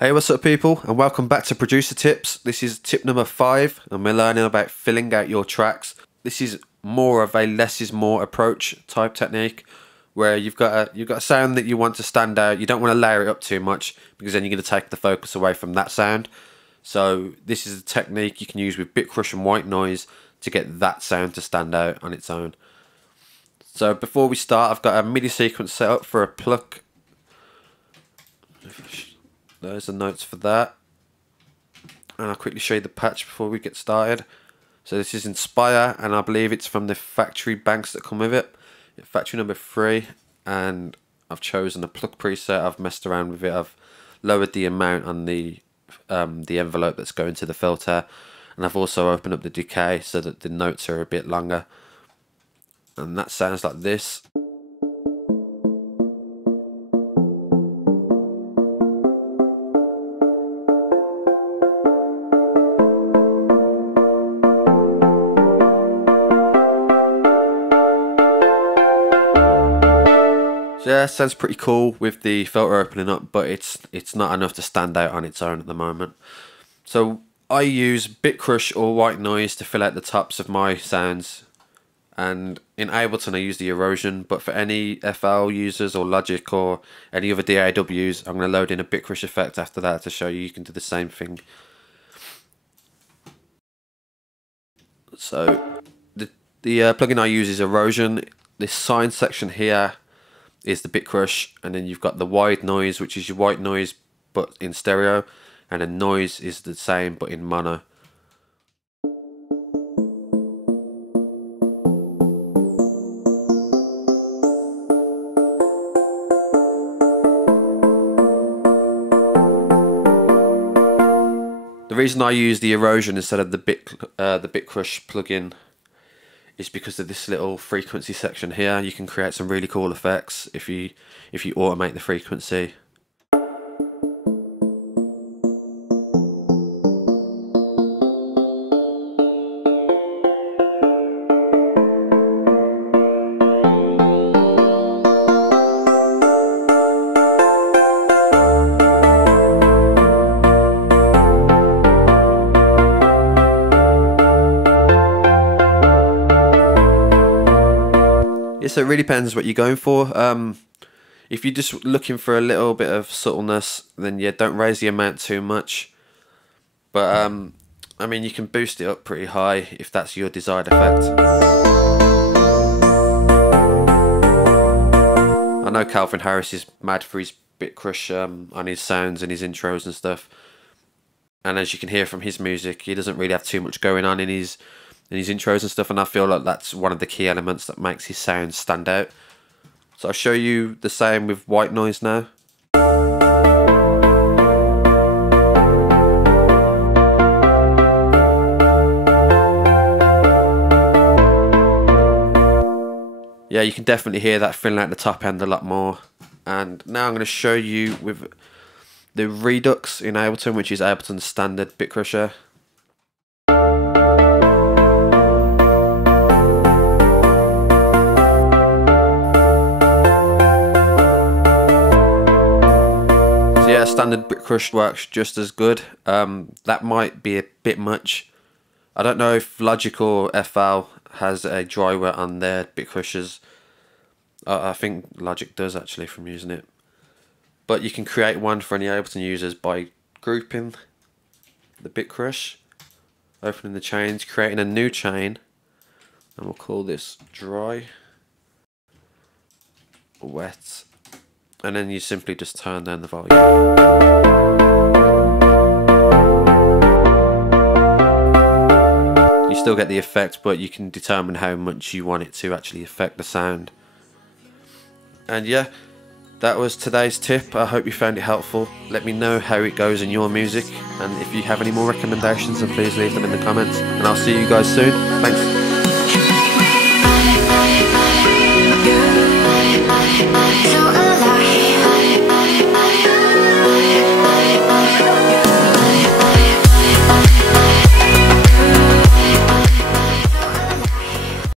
Hey, what's up people, and welcome back to Producer Tips. This is tip number 5 and we're learning about filling out your tracks. This is more of a less is more approach type technique where you've got a sound that you want to stand out. You don't want to layer it up too much because then you're going to take the focus away from that sound. So this is a technique you can use with Bitcrush and White Noise to get that sound to stand out on its own. So before we start, I've got a MIDI sequence set up for a pluck. There's the notes for that, and I'll quickly show you the patch before we get started. So this is Inspire, and I believe it's from the factory banks that come with it, factory number 3, and I've chosen a pluck preset. I've messed around with it, I've lowered the amount on the envelope that's going to the filter, and I've also opened up the decay so that the notes are a bit longer, and that sounds like this. Yeah, sounds pretty cool with the filter opening up, but it's not enough to stand out on its own at the moment. So I use Bitcrush or White Noise to fill out the tops of my sounds, and in Ableton I use the erosion, but for any FL users or Logic or any other DAWs, I'm going to load in a Bitcrush effect after that to show you can do the same thing. So the plugin I use is erosion. This sign section here is the Bitcrush, and then you've got the White Noise, which is your white noise but in stereo, and then noise is the same but in mono. The reason I use the erosion instead of the Bitcrush plugin is because of this little frequency section here. You can create some really cool effects if you automate the frequency. So it really depends what you're going for. If you're just looking for a little bit of subtleness, then yeah, don't raise the amount too much. But I mean, you can boost it up pretty high if that's your desired effect. I know Calvin Harris is mad for his Bitcrush on his sounds and his intros and stuff. And as you can hear from his music, he doesn't really have too much going on in his intros and stuff, and I feel like that's one of the key elements that makes his sound stand out. So I'll show you the same with White Noise now. Yeah, you can definitely hear that filling out the top end a lot more. And now I'm going to show you with the Redux in Ableton, which is Ableton's standard Bitcrusher. Yeah, standard Bitcrush works just as good. That might be a bit much. I don't know if Logic or FL has a driver on their Bitcrushers. I think Logic does actually from using it. But you can create one for any Ableton users by grouping the Bitcrush, opening the chains, creating a new chain, and we'll call this dry, wet. And then you simply just turn down the volume. You still get the effect, but you can determine how much you want it to actually affect the sound. And yeah, that was today's tip. I hope you found it helpful. Let me know how it goes in your music, and if you have any more recommendations, then please leave them in the comments. And I'll see you guys soon. Thanks.